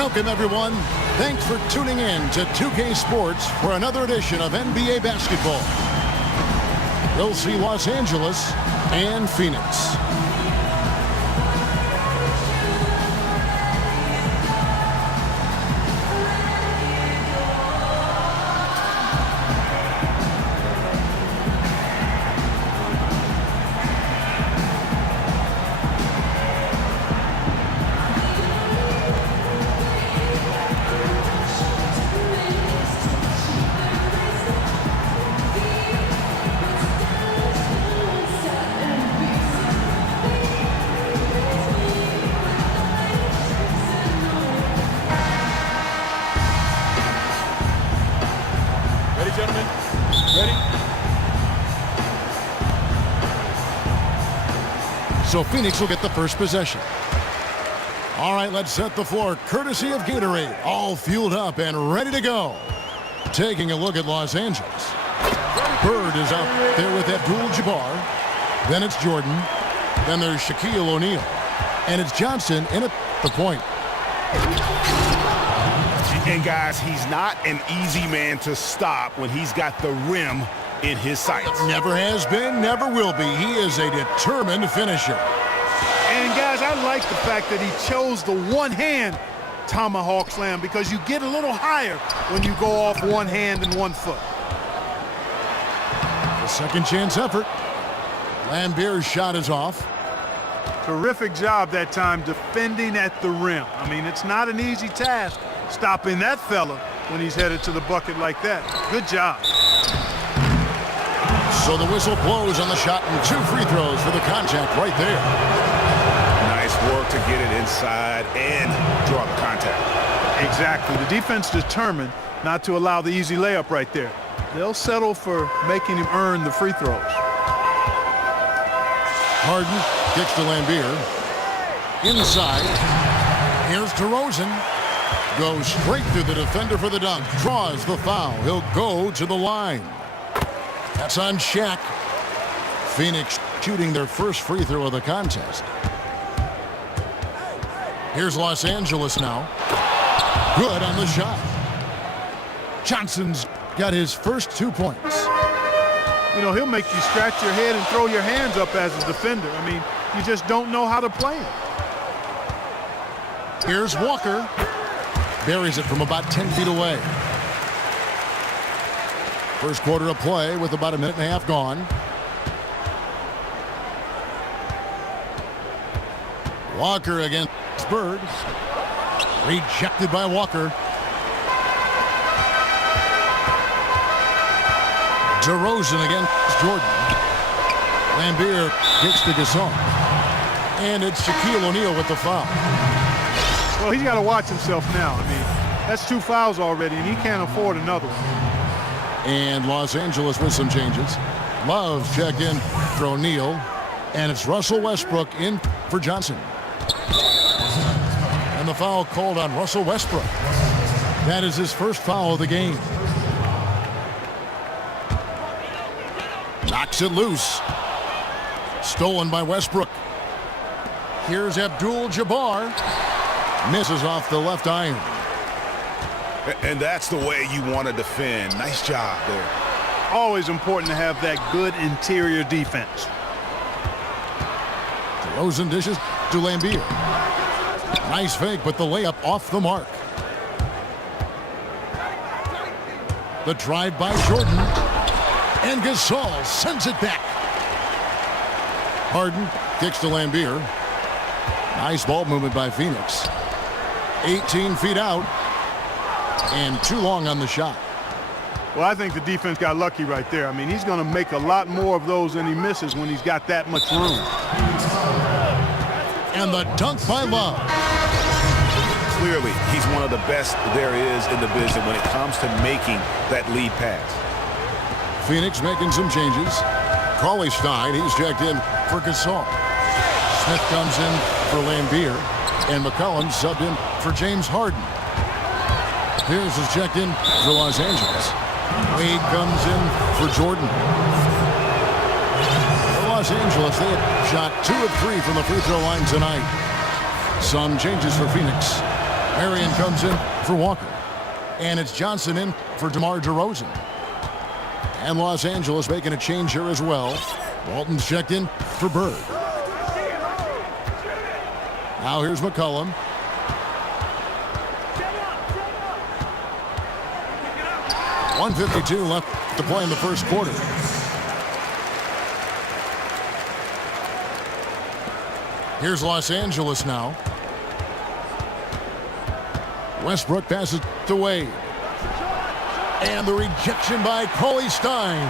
Welcome, everyone. Thanks for tuning in to 2K Sports for another edition of NBA basketball. We'll see Los Angeles and Phoenix. Gentlemen, ready? So Phoenix will get the first possession. All right, let's set the floor courtesy of Gatorade. All fueled up and ready to go. Taking a look at Los Angeles. Bird is out there with Abdul-Jabbar. Then it's Jordan. Then there's Shaquille O'Neal. And it's Johnson in at the point. And guys, he's not an easy man to stop when he's got the rim in his sights. Never has been, never will be. He is a determined finisher. And guys, I like the fact that he chose the one-hand tomahawk slam because you get a little higher when you go off one hand and 1 foot. The second chance effort. Lambeer's shot is off. Terrific job that time defending at the rim. I mean, it's not an easy task stopping that fella when he's headed to the bucket like that. Good job. So the whistle blows on the shot and 2 free throws for the contact right there. Nice work to get it inside and draw the contact. Exactly. The defense determined not to allow the easy layup right there. They'll settle for making him earn the free throws. Harden kicks to Lambeer. Inside. Here's DeRozan. Goes straight through the defender for the dunk. Draws the foul. He'll go to the line. That's on Shaq. Phoenix shooting their first free throw of the contest. Here's Los Angeles now. Good on the shot. Johnson's got his first 2 points. You know, he'll make you scratch your head and throw your hands up as a defender. I mean, you just don't know how to play him. Here's Walker. Buries it from about 10 feet away. First quarter of play with about a minute and a half gone. Walker against Bird. Rejected by Walker. DeRozan against Jordan. Lambeer gets to Gasol. And it's Shaquille O'Neal with the foul. Well, he's got to watch himself now. I mean, that's 2 fouls already, and he can't afford another one. And Los Angeles with some changes. Love's check in for O'Neal. And it's Russell Westbrook in for Johnson. And the foul called on Russell Westbrook. That is his first foul of the game. Knocks it loose. Stolen by Westbrook. Here's Abdul-Jabbar. Misses off the left iron. And that's the way you want to defend. Nice job there. Always important to have that good interior defense. DeRozan dishes to Lambeer. Nice fake, but the layup off the mark. The drive by Jordan. And Gasol sends it back. Harden kicks to Lambeer. Nice ball movement by Phoenix. 18 feet out. And too long on the shot. Well, I think the defense got lucky right there. I mean, he's going to make a lot more of those than he misses when he's got that much room. And the dunk by Love. Clearly, he's one of the best there is in the business when it comes to making that lead pass. Phoenix making some changes. Cauley-Stein, he's checked in for Gasol. Smith comes in for Lambeer. And McCollum subbed in for James Harden. Pierce is checked in for Los Angeles. Wade comes in for Jordan. For Los Angeles, they had shot 2 of 3 from the free throw line tonight. Some changes for Phoenix. Marion comes in for Walker. And it's Johnson in for DeMar DeRozan. And Los Angeles making a change here as well. Walton's checked in for Bird. Now here's McCollum. .152 left to play in the first quarter. Here's Los Angeles now. Westbrook passes to Wade. And the rejection by Cauley-Stein.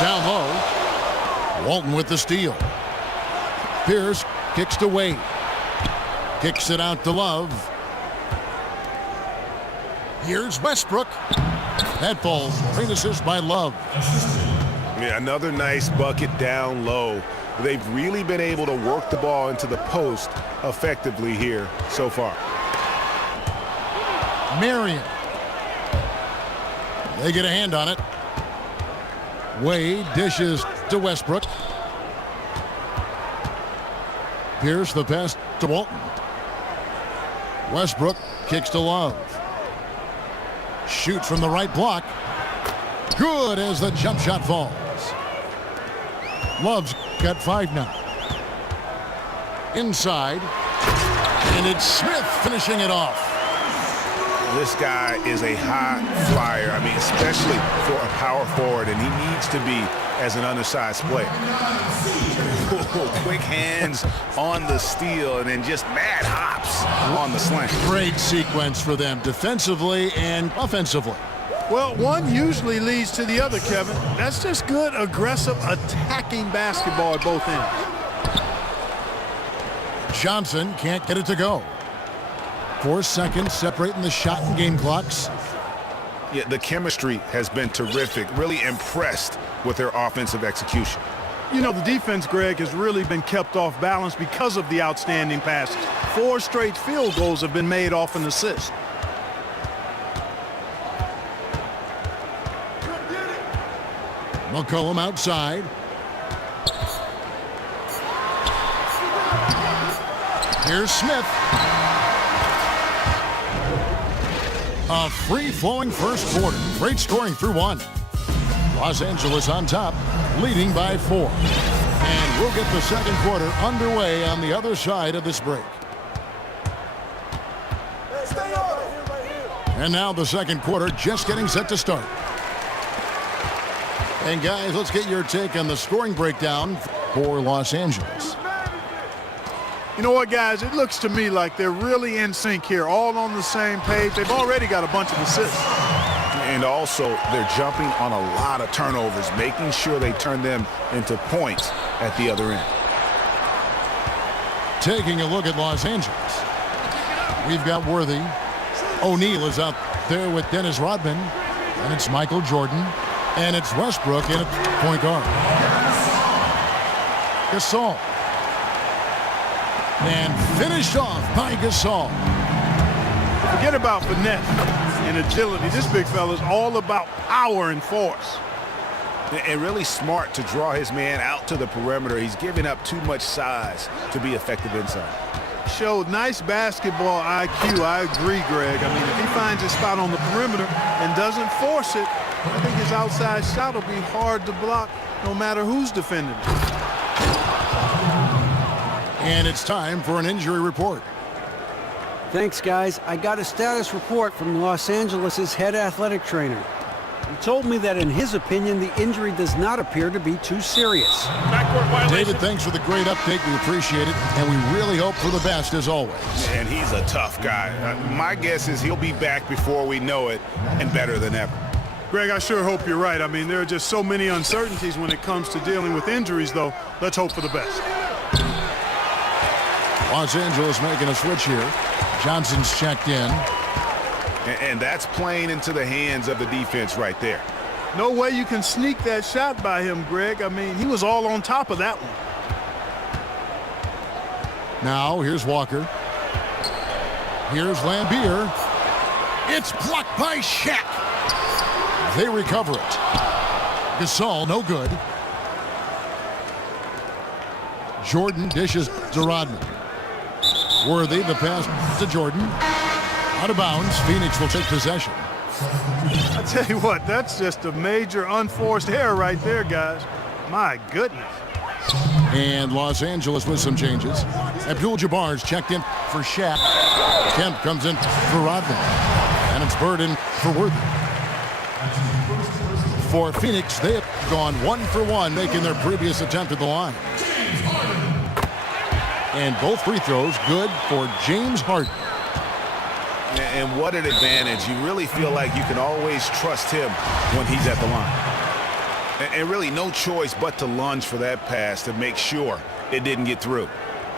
Down low. Walton with the steal. Pierce kicks to Wade. Kicks it out to Love. Here's Westbrook. That falls. Great assist by Love. Yeah, another nice bucket down low. They've really been able to work the ball into the post effectively here so far. Marion. They get a hand on it. Wade dishes to Westbrook. Pierce the pass to Walton. Westbrook kicks to Love. Shoots from the right block. Good as the jump shot falls. Love's got 5 now. Inside. And it's Smith finishing it off. This guy is a high flyer. I mean, especially for a power forward, and he needs to be as an undersized player. Quick hands on the steal, and then just mad hops on the slant. Great sequence for them defensively and offensively. Well, one usually leads to the other, Kevin. That's just good, aggressive, attacking basketball at both ends. Johnson can't get it to go. 4 seconds separating the shot and game clocks. Yeah, the chemistry has been terrific. Really impressed with their offensive execution. You know, the defense, Greg, has really been kept off balance because of the outstanding passes. 4 straight field goals have been made off an assist. McCollum outside. Here's Smith. A free-flowing first quarter. Great scoring through 1. Los Angeles on top, leading by 4. And we'll get the second quarter underway on the other side of this break. And now the second quarter just getting set to start. And guys, let's get your take on the scoring breakdown for Los Angeles. You know what, guys? It looks to me like they're really in sync here, all on the same page. They've already got a bunch of assists. And also, they're jumping on a lot of turnovers, making sure they turn them into points at the other end. Taking a look at Los Angeles. We've got Worthy. O'Neal is out there with Dennis Rodman. And it's Michael Jordan. And it's Westbrook in at point guard. Gasol. And finished off by Gasol. Forget about finesse and agility. This big fella is all about power and force. And really smart to draw his man out to the perimeter. He's giving up too much size to be effective inside. Showed nice basketball IQ. I agree, Greg. I mean, if he finds his spot on the perimeter and doesn't force it, I think his outside shot will be hard to block no matter who's defending it. And it's time for an injury report. Thanks, guys. I got a status report from Los Angeles' head athletic trainer. He told me that in his opinion, the injury does not appear to be too serious. David, thanks for the great update. We appreciate it, and we really hope for the best as always. And he's a tough guy. My guess is he'll be back before we know it and better than ever. Greg, I sure hope you're right. I mean, there are just so many uncertainties when it comes to dealing with injuries, though. Let's hope for the best. Los Angeles making a switch here. Johnson's checked in. And that's playing into the hands of the defense right there. No way you can sneak that shot by him, Greg. I mean, he was all on top of that one. Now, here's Walker. Here's Lambier. It's blocked by Shaq. They recover it. Gasol, no good. Jordan dishes to Rodman. Worthy, the pass to Jordan. Out of bounds, Phoenix will take possession. I tell you what, that's just a major unforced error right there, guys. My goodness. And Los Angeles with some changes. Abdul-Jabbar's checked in for Shaq. Kemp comes in for Rodman. And it's Bird in for Worthy. For Phoenix, they have gone 1 for 1, making their previous attempt at the line. And both free throws good for James Harden. And what an advantage. You really feel like you can always trust him when he's at the line. And really no choice but to lunge for that pass to make sure it didn't get through.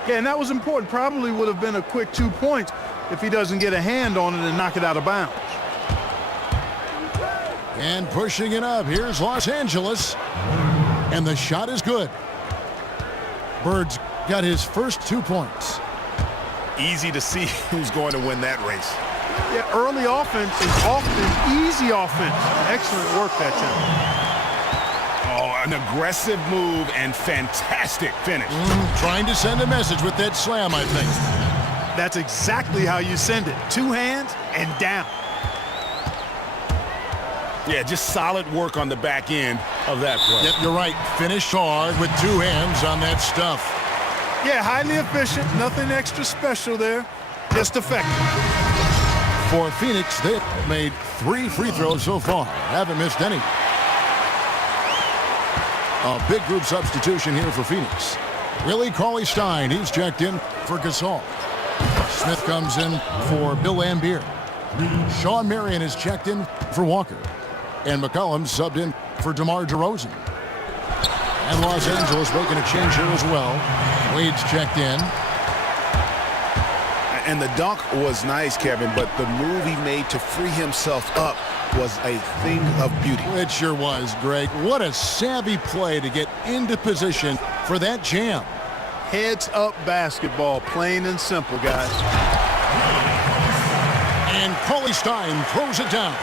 Yeah, and that was important. Probably would have been a quick 2 points if he doesn't get a hand on it and knock it out of bounds. And pushing it up, here's Los Angeles. And the shot is good. Bird's got his first 2 points. Easy to see who's going to win that race. Yeah, early offense is often easy offense. Excellent work that time. Oh, an aggressive move and fantastic finish. Trying to send a message with that slam, I think. That's exactly how you send it. 2 hands and down. Yeah, just solid work on the back end of that play. Yep, you're right. Finished hard with 2 hands on that stuff. Yeah, highly efficient. Nothing extra special there. Just effective. For Phoenix, they've made 3 free throws so far. Haven't missed any. A big group substitution here for Phoenix. Willie Cauley-Stein, he's checked in for Gasol. Smith comes in for Bill Laimbeer. Sean Marion is checked in for Walker. And McCollum subbed in for DeMar DeRozan. And Los Angeles making a change here as well. Wade's checked in. And the dunk was nice, Kevin, but the move he made to free himself up was a thing of beauty. It sure was, Greg. What a savvy play to get into position for that jam. Heads up basketball, plain and simple, guys. And Cauley-Stein throws it down.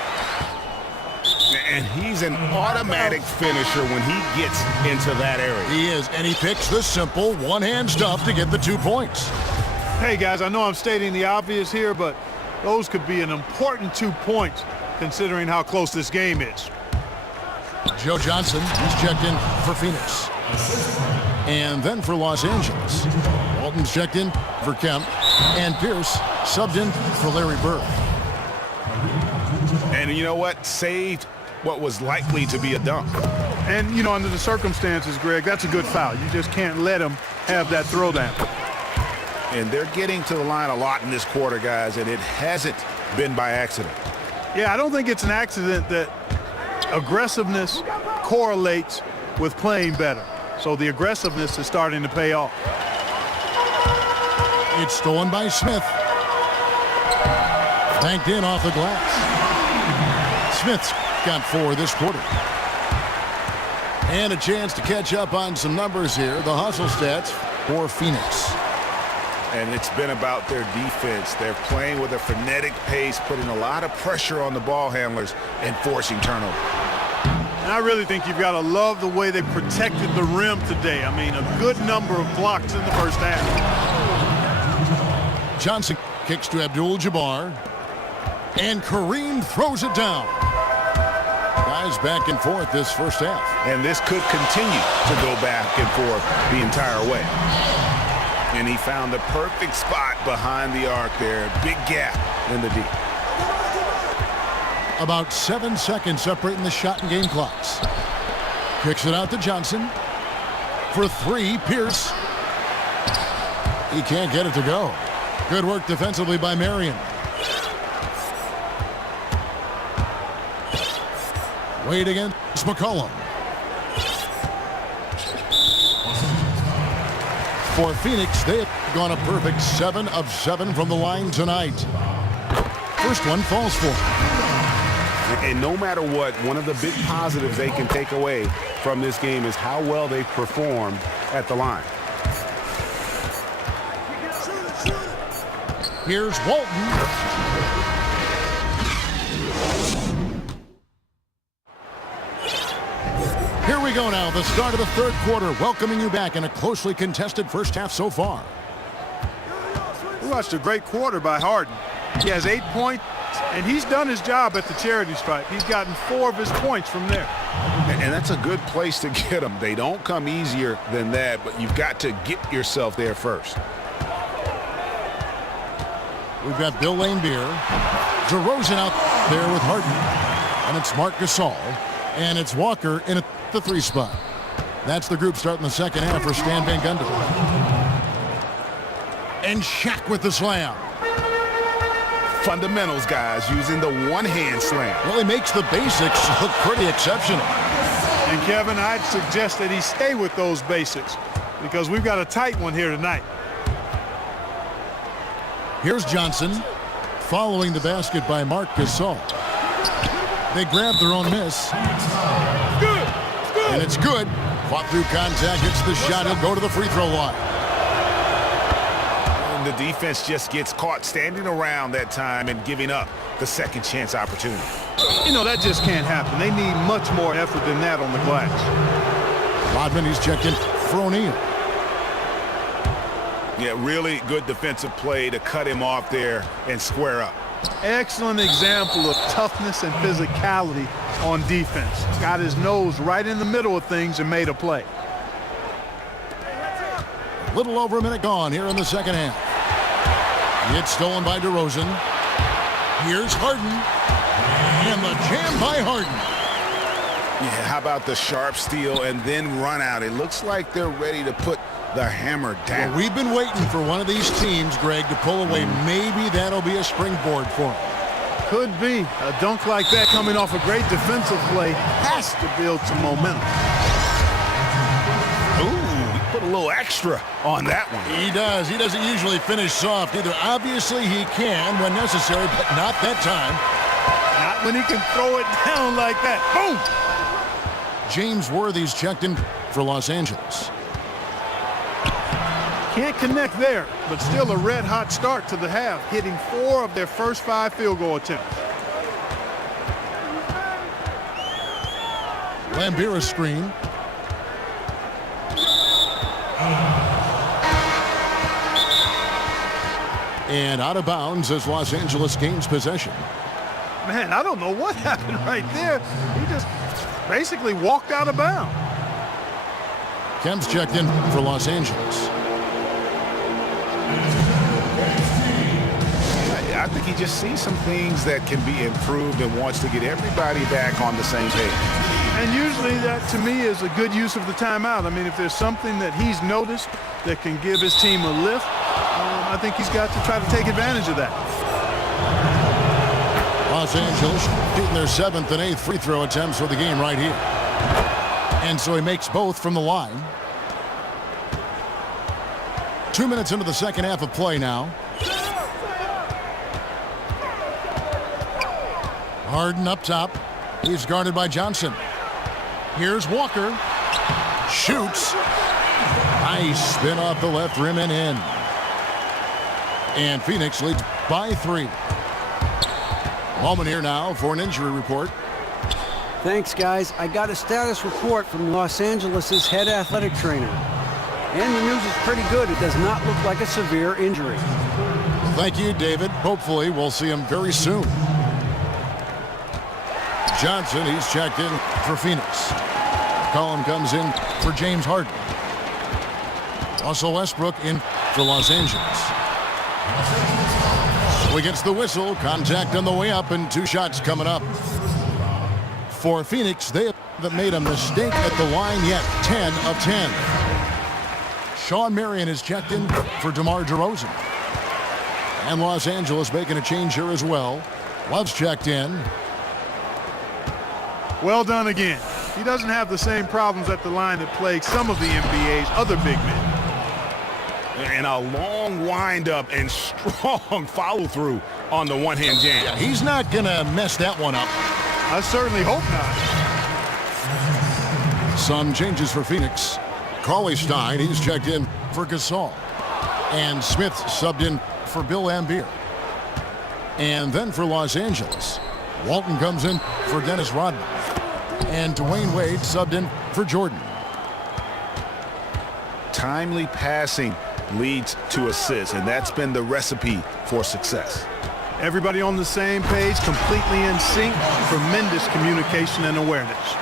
And he's an automatic finisher when he gets into that area. He is, and he picks the simple one-hand stuff to get the 2 points. Hey, guys, I know I'm stating the obvious here, but those could be an important 2 points considering how close this game is. Joe Johnson, he's checked in for Phoenix. And then for Los Angeles, Walton's checked in for Kemp, and Pierce subbed in for Larry Bird. And you know what? Saved what was likely to be a dunk. And, you know, under the circumstances, Greg, that's a good foul. You just can't let him have that throwdown. And they're getting to the line a lot in this quarter, guys, and it hasn't been by accident. Yeah, I don't think it's an accident that aggressiveness correlates with playing better. So the aggressiveness is starting to pay off. It's stolen by Smith. Banked in off the glass. Smith's got 4 this quarter. And a chance to catch up on some numbers here. The hustle stats for Phoenix. And it's been about their defense. They're playing with a frenetic pace, putting a lot of pressure on the ball handlers and forcing turnover. And I really think you've got to love the way they protected the rim today. I mean, a good number of blocks in the first half. Johnson kicks to Abdul-Jabbar. And Kareem throws it down. Guys back and forth this first half. And this could continue to go back and forth the entire way. And he found the perfect spot behind the arc there. Big gap in the D. About 7 seconds separating the shot and game clocks. Kicks it out to Johnson. For 3, Pierce. He can't get it to go. Good work defensively by Marion. Wade against McCollum. For Phoenix, they have gone a perfect 7 of 7 from the line tonight. First one falls for them. And no matter what, one of the big positives they can take away from this game is how well they performed at the line. Here's Walton. Here we go now, the start of the third quarter, welcoming you back in a closely contested first half so far. watched a great quarter by Harden. He has 8 points, and he's done his job at the charity stripe. He's gotten 4 of his points from there. And that's a good place to get them. They don't come easier than that, but you've got to get yourself there first. We've got Bill Laimbeer. DeRozan out there with Harden. And it's Marc Gasol. And it's Walker in at the 3 spot. That's the group starting the second half for Stan Van Gundy. And Shaq with the slam. Fundamentals, guys, using the one-hand slam. Well, he makes the basics look pretty exceptional. And, Kevin, I'd suggest that he stay with those basics because we've got a tight one here tonight. Here's Johnson following the basket by Marc Gasol. They grab their own miss. Good. And it's good. Fought through contact, hits the shot, he'll go to the free throw line. And the defense just gets caught standing around that time and giving up the second chance opportunity. You know, that just can't happen. They need much more effort than that on the glass. Rodman, he's checked in for O'Neal. Yeah, really good defensive play to cut him off there and square up. Excellent example of toughness and physicality on defense. Got his nose right in the middle of things and made a play. A little over a minute gone here in the second half. It's stolen by DeRozan. Here's Harden. And the jam by Harden. Yeah, how about the sharp steal and then run out? It looks like they're ready to put the hammer down. Well, we've been waiting for one of these teams, Greg, to pull away. Maybe that'll be a springboard for them. Could be. A dunk like that coming off a great defensive play has to build some momentum. Ooh, he put a little extra on that one. He does. He doesn't usually finish soft either. Obviously, he can when necessary, but not that time. Not when he can throw it down like that. Boom! James Worthy's checked in for Los Angeles. Can't connect there, but still a red-hot start to the half, hitting 4 of their first 5 field goal attempts. Laimbeer screen. And out of bounds as Los Angeles gains possession. Man, I don't know what happened right there. He just basically walked out of bounds. Kemp's checked in for Los Angeles. I think he just sees some things that can be improved and wants to get everybody back on the same page. And usually that, to me, is a good use of the timeout. I mean, if there's something that he's noticed that can give his team a lift, I think he's got to try to take advantage of that. Los Angeles shooting their 7th and 8th free throw attempts for the game right here. And so he makes both from the line. 2 minutes into the second half of play now. Harden up top. He's guarded by Johnson. Here's Walker. Shoots. Nice spin off the left rim and in. And Phoenix leads by 3. Moment here now for an injury report. Thanks, guys. I got a status report from Los Angeles' head athletic trainer. And the news is pretty good. It does not look like a severe injury. Thank you, David. Hopefully we'll see him very soon. Johnson, he's checked in for Phoenix. Collin comes in for James Harden. Russell Westbrook in for Los Angeles. So he gets the whistle. Contact on the way up and 2 shots coming up. For Phoenix, they haven't made a mistake at the line yet. 10 of 10. Sean Marion is checked in for DeMar DeRozan. And Los Angeles making a change here as well. Love's checked in. Well done again. He doesn't have the same problems at the line that plague some of the NBA's other big men. And a long windup and strong follow-through on the one-hand jam. Yeah, he's not going to mess that one up. I certainly hope not. Some changes for Phoenix. Cauley Stein, he's checked in for Gasol. And Smith subbed in for Bill Laimbeer. And then for Los Angeles, Walton comes in for Dennis Rodman. And Dwayne Wade subbed in for Jordan. Timely passing leads to assists, and that's been the recipe for success. Everybody on the same page, completely in sync, tremendous communication and awareness.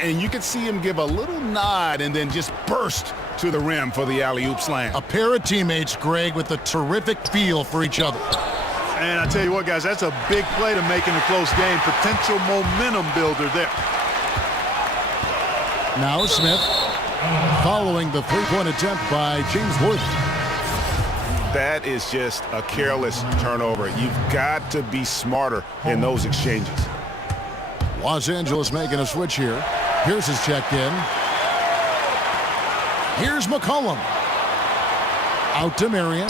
And you can see him give a little nod and then just burst to the rim for the alley-oop slam. A pair of teammates, Greg, with a terrific feel for each other. And I tell you what, guys, that's a big play to make in a close game. Potential momentum builder there. Now Smith, following the three-point attempt by James Worthy. That is just a careless turnover. You've got to be smarter in those exchanges. Los Angeles making a switch here. Pierce is checked in. Here's McCollum. Out to Marion.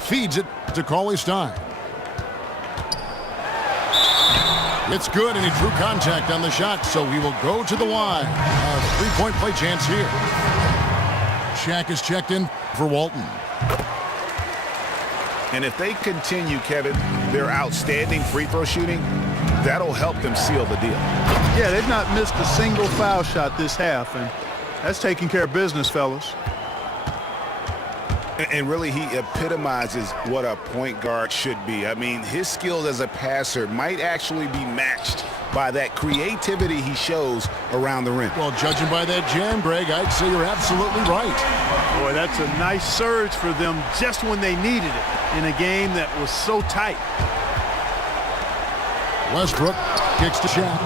Feeds it to Cauley-Stein. It's good, and he drew contact on the shot, so he will go to the line. A three-point play chance here. Shaq is checked in for Walton. And if they continue, Kevin, their outstanding free throw shooting, that'll help them seal the deal. Yeah, they've not missed a single foul shot this half, and that's taking care of business, fellas. And really, he epitomizes what a point guard should be. I mean, his skills as a passer might actually be matched by that creativity he shows around the rim. Well, judging by that jam, Greg, I'd say you're absolutely right. Boy, that's a nice surge for them just when they needed it in a game that was so tight. Westbrook kicks to Shaq.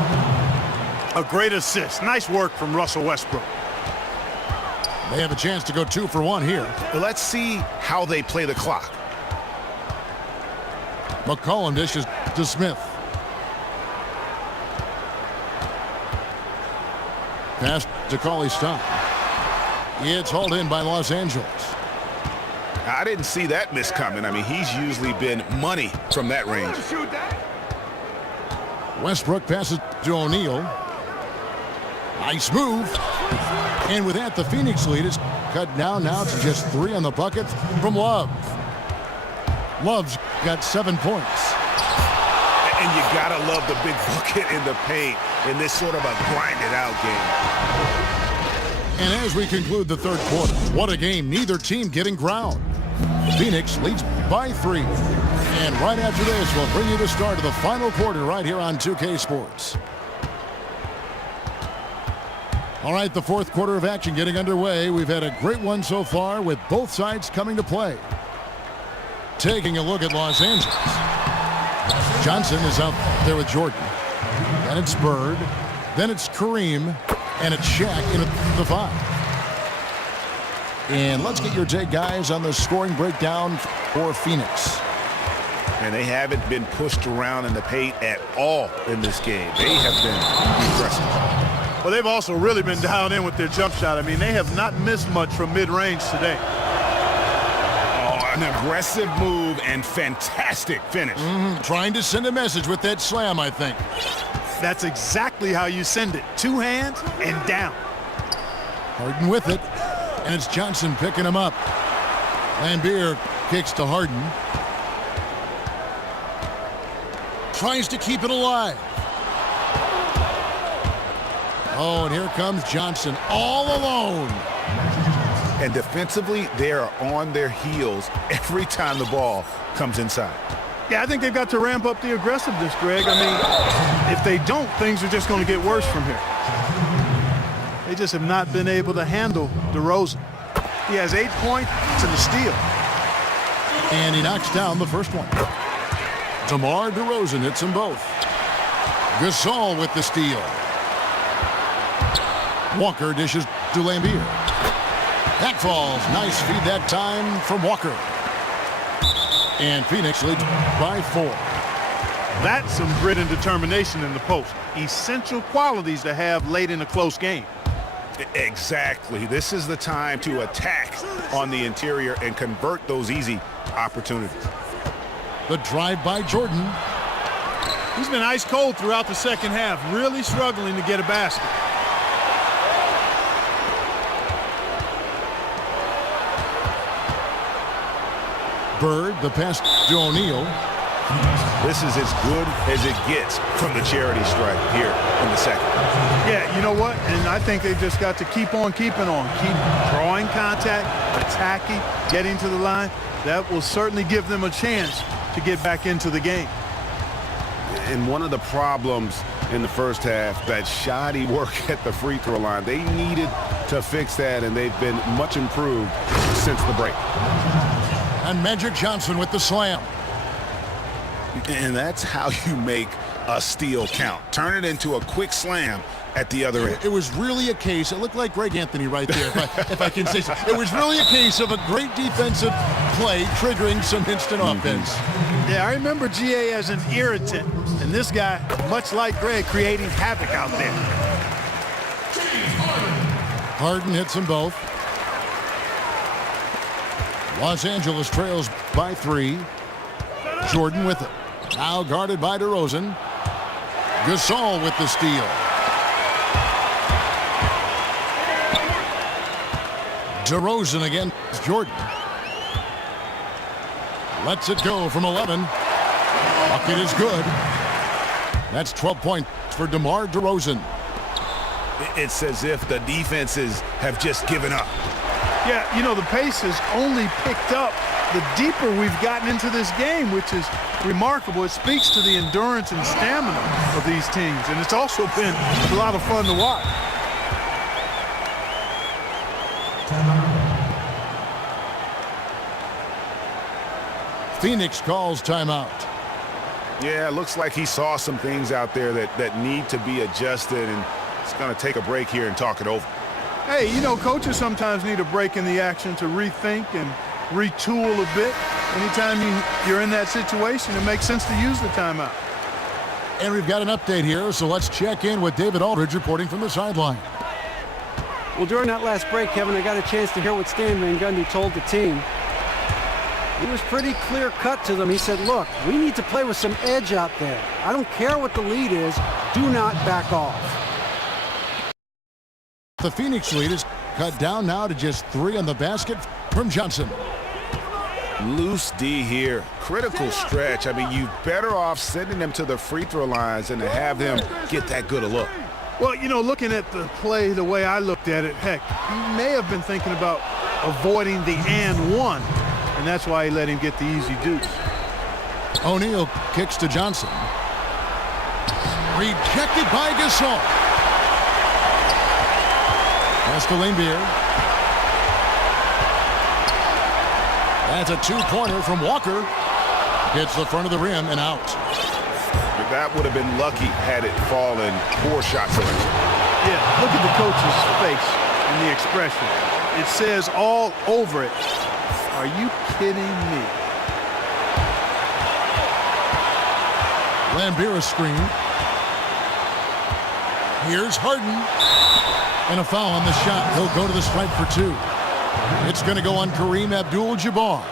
A great assist. Nice work from Russell Westbrook. They have a chance to go 2 for 1 here. Let's see how they play the clock. McCollum dishes to Smith. Pass to Cauley-Stein. It's hauled in by Los Angeles. I didn't see that miss coming. I mean, he's usually been money from that range. Westbrook passes to O'Neal. Nice move. And with that, the Phoenix lead is cut down now to just 3 on the bucket from Love. Love's got 7 points. And you gotta love the big bucket in the paint in this sort of a grinded out game. And as we conclude the third quarter, what a game, neither team getting ground. Phoenix leads by 3. And right after this, we'll bring you the start of the final quarter right here on 2K Sports. All right, the fourth quarter of action getting underway. We've had a great one so far with both sides coming to play. Taking a look at Los Angeles. Johnson is out there with Jordan. Then it's Bird. Then it's Kareem. And it's Shaq in the 5. And let's get your take, guys, on the scoring breakdown for Phoenix. And they haven't been pushed around in the paint at all in this game. They have been aggressive. Well, they've also really been dialed in with their jump shot. I mean, they have not missed much from mid-range today. Oh, an aggressive move and fantastic finish. Trying to send a message with that slam, I think. That's exactly how you send it. 2 hands and down. Harden with it. And it's Johnson picking him up. Lambeer kicks to Harden. Tries to keep it alive. Oh, and here comes Johnson all alone. And defensively, they are on their heels every time the ball comes inside. Yeah, I think they've got to ramp up the aggressiveness, Greg. I mean, if they don't, things are just going to get worse from here. They just have not been able to handle DeRozan. He has 8 points to the steal. And he knocks down the first one. DeMar DeRozan hits them both. Gasol with the steal. Walker dishes to Lambeer. That falls. Nice feed that time from Walker. And Phoenix leads by 4. That's some grit and determination in the post. Essential qualities to have late in a close game. Exactly. This is the time to attack on the interior and convert those easy opportunities. The drive by Jordan. He's been ice cold throughout the second half, really struggling to get a basket. Bird, the pass to O'Neal. This is as good as it gets from the charity stripe here in the second. Yeah, you know what? And I think they've just got to keep on keeping on. Keep drawing contact, attacking, getting to the line. That will certainly give them a chance to get back into the game. And one of the problems in the first half, that shoddy work at the free throw line. They needed to fix that, and they've been much improved since the break. And Magic Johnson with the slam. And that's how you make a steal count. Turn it into a quick slam at the other end. It was really a case, it looked like Greg Anthony right there, if I can say so. It was really a case of a great defensive play triggering some instant offense. Yeah, I remember GA as an irritant, and this guy, much like Greg, creating havoc out there. Harden hits them both. Los Angeles trails by 3. Jordan with it. Now guarded by DeRozan. Gasol with the steal. DeRozan again. Jordan. Lets it go from 11. Bucket is good. That's 12 points for DeMar DeRozan. It's as if the defenses have just given up. Yeah, you know, the pace has only picked up the deeper we've gotten into this game, which is remarkable. It speaks to the endurance and stamina of these teams, and it's also been a lot of fun to watch. Phoenix calls timeout. Yeah, it looks like he saw some things out there that need to be adjusted, and it's going to take a break here and talk it over. Hey, you know, coaches sometimes need a break in the action to rethink and retool a bit. Anytime you're in that situation, it makes sense to use the timeout. And we've got an update here, so let's check in with David Aldridge reporting from the sideline. Well, during that last break, Kevin, I got a chance to hear what Stan Van Gundy told the team. He was pretty clear-cut to them. He said, look, we need to play with some edge out there. I don't care what the lead is. Do not back off. The Phoenix lead is cut down now to just 3 on the basket from Johnson. Loose D here. Critical stretch. I mean, you're better off sending them to the free throw lines than to have them get that good a look. Well, you know, looking at the play the way I looked at it, heck, he may have been thinking about avoiding the and one, and that's why he let him get the easy deuce. O'Neal kicks to Johnson. Rejected by Gasol. Pass to Lambier. That's a 2-pointer from Walker. Hits the front of the rim and out. That would have been lucky had it fallen. Poor shot selection. Yeah, look at the coach's face and the expression. It says all over it, are you kidding me? Lambier screen. Here's Harden. And a foul on the shot. He'll go to the stripe for 2. It's going to go on Kareem Abdul-Jabbar.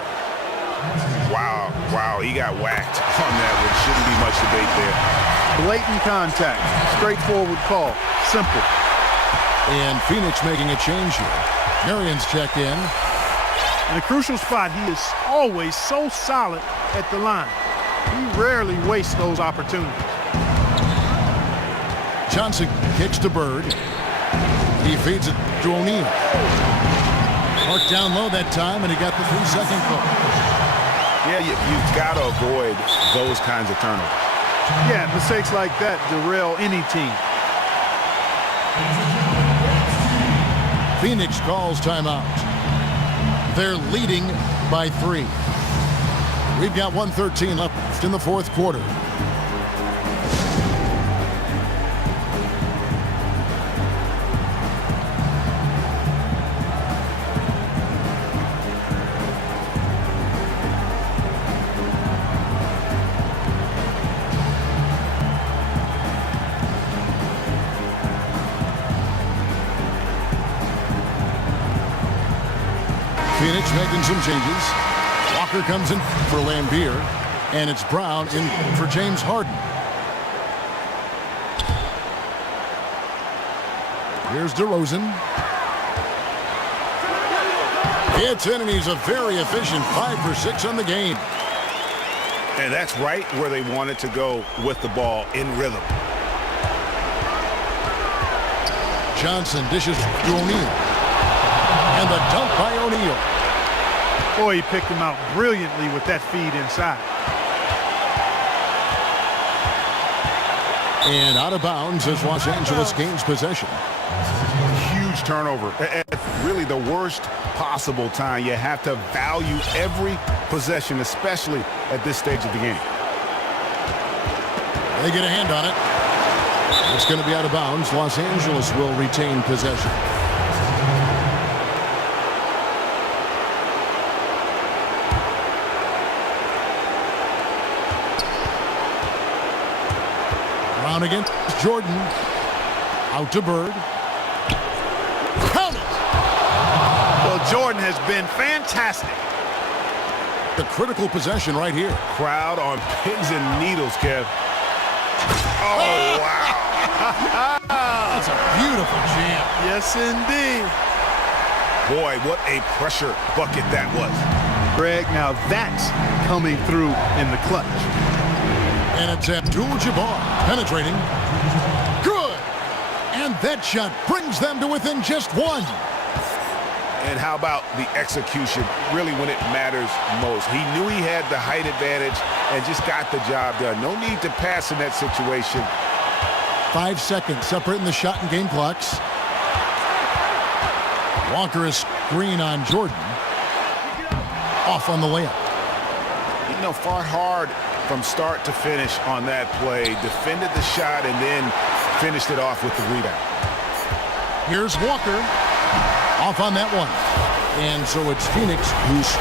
Wow, he got whacked on that one. Shouldn't be much debate there. Blatant contact, straightforward call, simple. And Phoenix making a change here. Marion's checked in. In a crucial spot, he is always so solid at the line. He rarely wastes those opportunities. Johnson kicks to Bird. He feeds it to O'Neal. Marked down low that time, and he got the 3-second call. Yeah, you've got to avoid those kinds of turnovers. Yeah, mistakes like that derail any team. Phoenix calls timeout. They're leading by 3. We've got 1:13 left in the fourth quarter. Phoenix making some changes. Walker comes in for Lambier, and it's Brown in for James Harden. Here's DeRozan. It's in, and he's a very efficient 5 for 6 on the game. And that's right where they wanted to go with the ball in rhythm. Johnson dishes to O'Neal. And the dunk by O'Neal. Boy, he picked him out brilliantly with that feed inside. And out of bounds as Los Angeles gains possession. Huge turnover. At really the worst possible time. You have to value every possession, especially at this stage of the game. They get a hand on it. It's going to be out of bounds. Los Angeles will retain possession. Brown against Jordan. Out to Bird. Count it! Well, Jordan has been fantastic. The critical possession right here. Crowd on pins and needles, Kev. Oh, wow. That's a beautiful jam. Yes, indeed. Boy, what a pressure bucket that was. Greg, now that's coming through in the clutch. And it's Abdul-Jabbar penetrating. Good! And that shot brings them to within just one. And how about the execution, really when it matters most? He knew he had the height advantage and just got the job done. No need to pass in that situation. 5 seconds separating the shot and game clocks. Walker is screen on Jordan. Off on the layup. You know, fought hard from start to finish on that play. Defended the shot and then finished it off with the rebound. Here's Walker. Off on that one. And so it's Phoenix who's